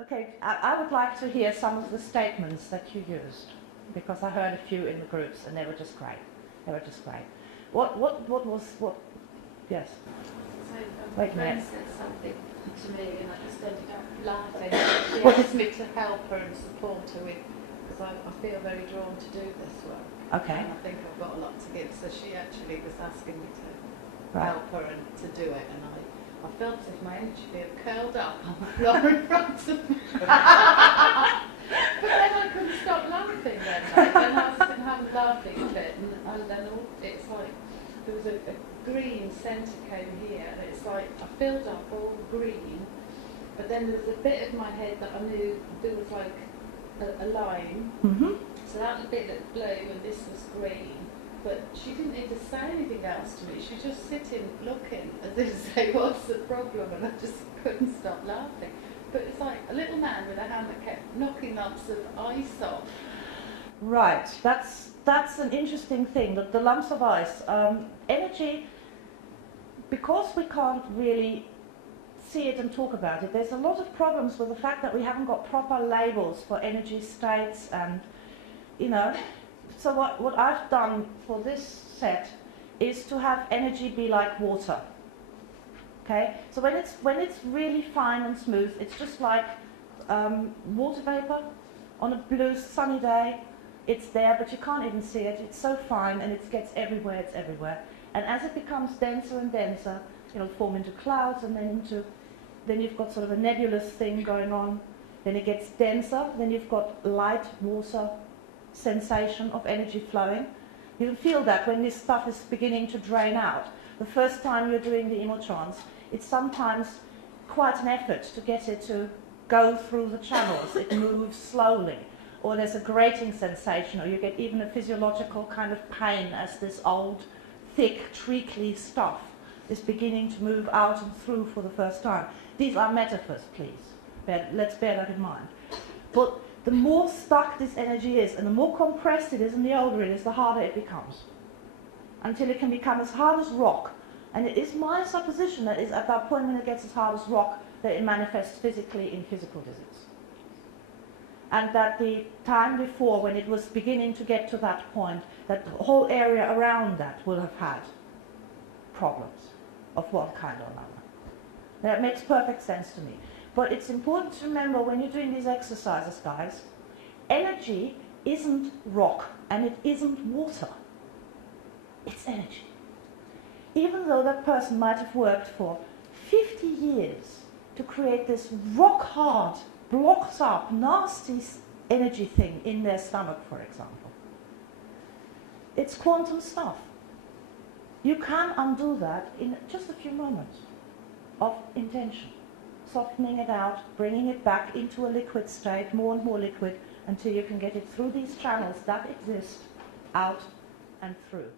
Okay, I would like to hear some of the statements that you used, because I heard a few in the groups and they were just great. They were just great. What yes? So Wait a a friend minute. said something to me and I just ended up laughing. She asked me to help her and support her with, because I feel very drawn to do this work. Okay. And I think I've got a lot to give. So she actually was asking me to Right. help her and to do it, and I felt as if my energy field curled up on the floor in front of me. But then I couldn't stop laughing then. And I was laughing a bit, and then it's like there was a green centre came here, and it's like I filled up all green, but then there was a bit of my head that I knew there was like a line. Mm-hmm. So that was a bit that blue, and this was green. But she didn't need to say anything else to me. She was just sitting, looking, as if to say, what's the problem? And I just couldn't stop laughing. But it's like a little man with a hand that kept knocking lumps of ice off. Right, that's an interesting thing, that the lumps of ice. Energy, because we can't really see it and talk about it, there's a lot of problems with the fact that we haven't got proper labels for energy states and, you know. So what I've done for this set is to have energy be like water. Okay, so when it's really fine and smooth, it's just like water vapor on a blue sunny day. It's there, but you can't even see it. It's so fine, and it gets everywhere. It's everywhere. And as it becomes denser and denser, it'll form into clouds, and then you've got sort of a nebulous thing going on. Then it gets denser. Then you've got light water sensation of energy flowing. You can feel that when this stuff is beginning to drain out. The first time you're doing the EmoTrance, it's sometimes quite an effort to get it to go through the channels. It moves slowly, or there's a grating sensation, or you get even a physiological kind of pain as this old, thick, treacly stuff is beginning to move out and through for the first time. These are metaphors, please. Let's bear that in mind. But the more stuck this energy is, and the more compressed it is, and the older it is, the harder it becomes. Until it can become as hard as rock. And it is my supposition that it's at that point when it gets as hard as rock that it manifests physically in physical disease. And that the time before, when it was beginning to get to that point, that the whole area around that will have had problems of one kind or another. That makes perfect sense to me. But it's important to remember when you're doing these exercises, guys, energy isn't rock and it isn't water. It's energy. Even though that person might have worked for 50 years to create this rock-hard, blocked up, nasty energy thing in their stomach, for example. It's quantum stuff. You can undo that in just a few moments of intention. Softening it out, bringing it back into a liquid state, more and more liquid, until you can get it through these channels that exist, out and through.